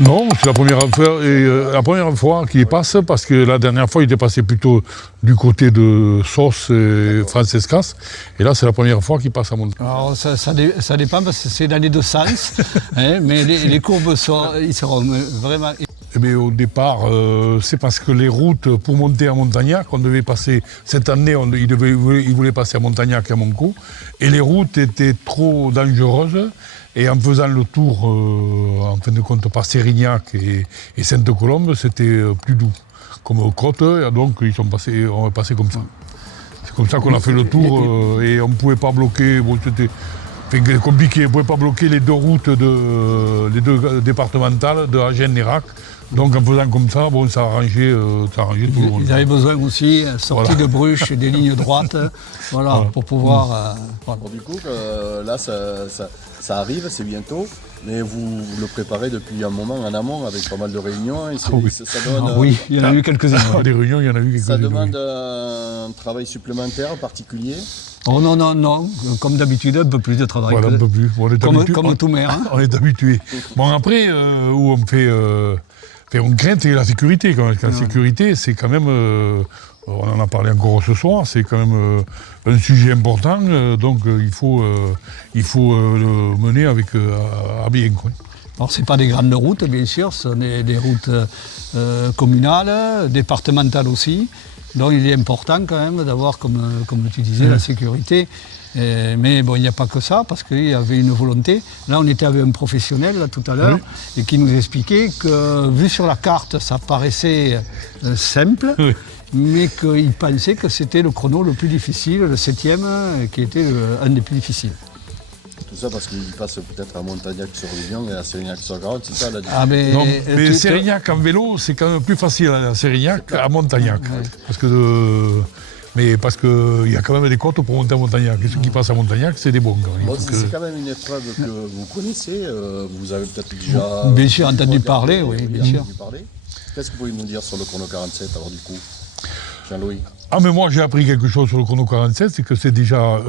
Non, c'est la première fois qu'il passe, parce que la dernière fois, il était passé plutôt du côté de Sos et Francescas. Et là, c'est la première fois qu'il passe à Montagne. Alors ça dépend parce que c'est dans les deux sens, hein, mais les courbes ils seront vraiment... Mais au départ, c'est parce que les routes pour monter à Montagnac, on devait passer, cette année, il voulait passer à Montagnac et à Moncaut, et les routes étaient trop dangereuses. Et en faisant le tour, en fin de compte, par Sérignac et Sainte-Colombe, c'était plus doux. Comme Crotte, et donc on est passé comme ça. C'est comme ça qu'on a fait le tour, et on ne pouvait pas bloquer, bon, c'était compliqué, on ne pouvait pas bloquer les deux routes, les deux départementales de Agen et Rac. Donc en faisant comme ça, bon, ça arrangeait tout le monde. Ils avaient besoin aussi, sortie de Bruches, des lignes droites, voilà. Pour pouvoir... Bon, du coup, là, ça arrive, c'est bientôt, mais vous le préparez depuis un moment en amont avec pas mal de réunions. Et oui, il y en a eu quelques-unes. Des réunions, il y en a eu quelques-unes. Ça demande un travail supplémentaire particulier. Oh non, comme d'habitude, un peu plus de travail. Voilà, un peu plus. Bon, comme tout maire. Hein. On est habitué. Bon, après, où on fait... on craint la sécurité quand même. La sécurité, c'est quand même, on en a parlé encore ce soir, c'est quand même un sujet important, donc il faut le mener à bien. Quoi. Alors ce n'est pas des grandes routes, bien sûr, ce sont des routes communales, départementales aussi. Donc il est important quand même d'avoir, comme tu disais, la sécurité. Mais bon, il n'y a pas que ça, parce qu'il y avait une volonté. Là, on était avec un professionnel, là, tout à l'heure, et qui nous expliquait que, vu sur la carte, ça paraissait simple, mais qu'il pensait que c'était le chrono le plus difficile, le 7e, qui était un des plus difficiles. Tout ça parce qu'il passe peut-être à Montagnac-sur-Lignon et à Sérignac-sur-Garonne, c'est ça la différence? Mais Sérignac en vélo, c'est quand même plus facile à Sérignac qu'à Montagnac. Parce qu'il y a quand même des côtes pour monter à Montagnac. Et ceux qui passent à Montagnac, c'est des bons. C'est quand même une épreuve que vous connaissez. Vous avez peut-être déjà... Bien sûr, entendu parler, oui, bien sûr. Qu'est-ce que vous pouvez nous dire sur le chrono 47, alors du coup, Jean-Louis? Ah, mais moi, j'ai appris quelque chose sur le chrono 47, c'est que c'est déjà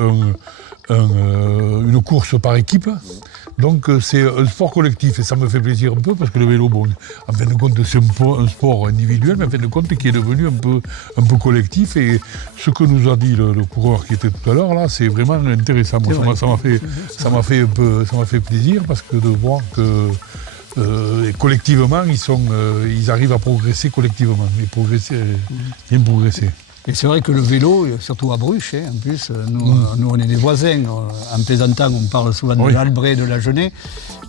une course par équipe. Donc c'est un sport collectif et ça me fait plaisir un peu parce que le vélo, bon, en fin de compte, c'est un sport individuel, mais en fin de compte, qui est devenu un peu collectif. Et ce que nous a dit le coureur qui était tout à l'heure, là, c'est vraiment intéressant. Moi, ça m'a fait plaisir parce que de voir que collectivement, ils arrivent à progresser collectivement. Bien progresser. Et c'est vrai que le vélo, surtout à Bruches, en plus, nous on est des voisins. En plaisantant, on parle souvent de l'Albret, de la Genêt,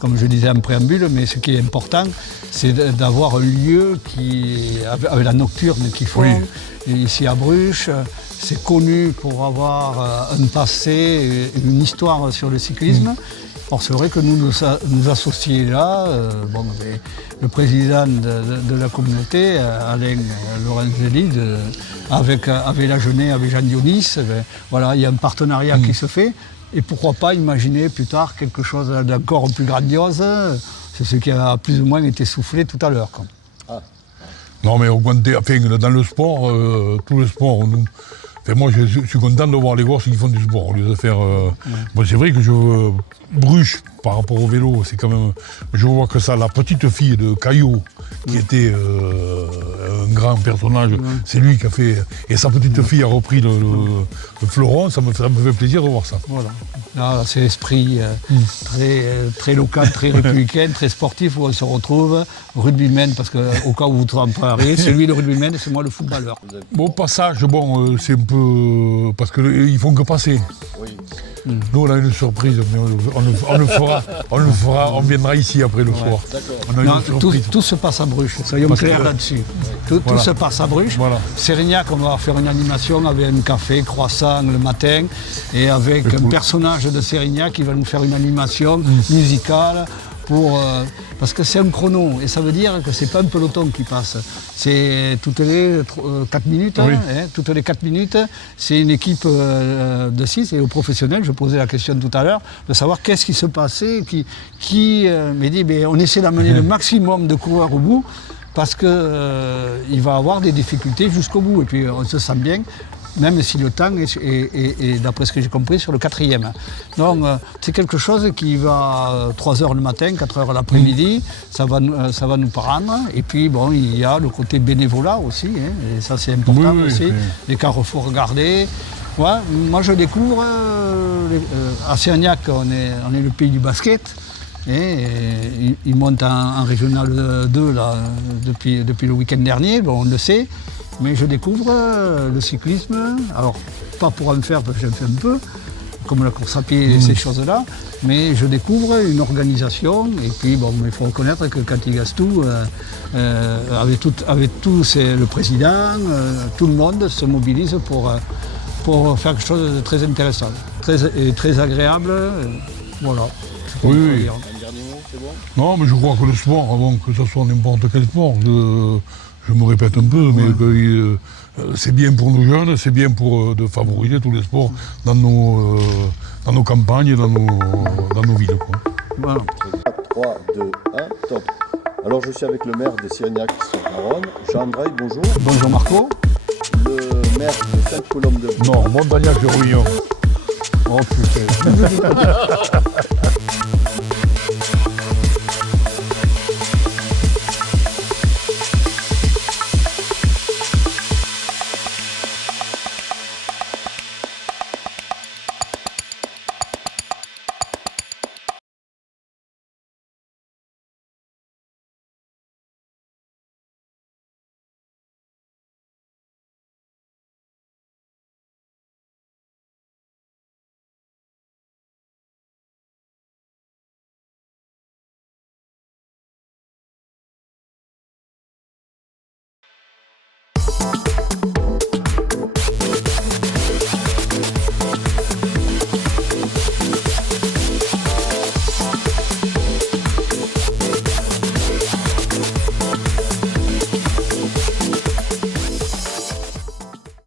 comme je disais en préambule, mais ce qui est important, c'est d'avoir un lieu avec la nocturne qu'ils font. Et ici à Bruches, c'est connu pour avoir un passé, une histoire sur le cyclisme. Or, c'est vrai que nous associer là, le président de la communauté, Alain Lorenzelli, avec la Genêt, avec Jean Dionis, voilà, il y a un partenariat qui se fait. Et pourquoi pas imaginer plus tard quelque chose d'encore plus grandiose. C'est ce qui a plus ou moins été soufflé tout à l'heure. Non, mais augmenter, enfin, dans le sport, tout le sport, moi, je suis content de voir les gosses qui font du sport. Au lieu de faire. Bon, c'est vrai que Bruches, par rapport au vélo, c'est quand même. Je vois que ça, la petite fille de Caillot, qui était un grand personnage, c'est lui qui a fait. Et sa petite fille a repris le fleuron, ça me fait plaisir de voir ça. Voilà. Là, c'est l'esprit très local, très républicain, très sportif où on se retrouve. Rugbyman, parce qu'au cas où vous ne tromperiez, c'est lui le rugbyman et c'est moi le footballeur. Bon, passage, c'est un peu. Parce qu'ils font que passer. Oui. Nous, on a une surprise, mais on viendra ici après le soir. Tout se passe à Bruches, soyons clairs là-dessus. Tout se passe à Bruches. Voilà. Sérignac, on va faire une animation avec un café, croissant le matin, et avec un personnage de Sérignac qui va nous faire une animation musicale. Parce que c'est un chrono, et ça veut dire que c'est pas un peloton qui passe. C'est toutes les 4 minutes, toutes les 4 minutes, c'est une équipe de 6, et aux professionnels, je posais la question tout à l'heure, de savoir qu'est-ce qui se passait, qui m'a dit, on essaie d'amener le maximum de coureurs au bout, parce qu'il va avoir des difficultés jusqu'au bout, et puis on se sent bien même si le temps est d'après ce que j'ai compris, sur le 4e. Donc c'est quelque chose qui va 3 heures le matin, 4 heures l'après-midi, ça va nous prendre. Et puis bon, il y a le côté bénévolat aussi, hein, et ça c'est important aussi, les carrefours regardés. Ouais, moi je découvre, à Cérignac, on est le pays du basket. Et ils montent en Régional 2 là, depuis le week-end dernier, bon, on le sait. Mais je découvre le cyclisme, alors pas pour en faire, parce que j'en fais un peu, comme la course à pied et ces choses-là, mais je découvre une organisation, et puis bon, il faut reconnaître que Cathy Gastou, avec tout le président, tout le monde se mobilise pour faire quelque chose de très intéressant, très agréable, voilà. Oui. Un dernier mot, c'est bon? Non, mais je crois que le sport, avant que ce soit n'importe quel sport, je me répète un peu, mais que, c'est bien pour nos jeunes, c'est bien pour de favoriser tous les sports dans nos campagnes et dans nos villes. Quoi. Voilà. 3, 2, 1, top. Alors je suis avec le maire de Cérignac-sur-Garonne, Jean Drey, bonjour. Bonjour Marco. Le maire de Sainte-Colombe de Non, Montagnac-sur-Rouillon. Oh putain.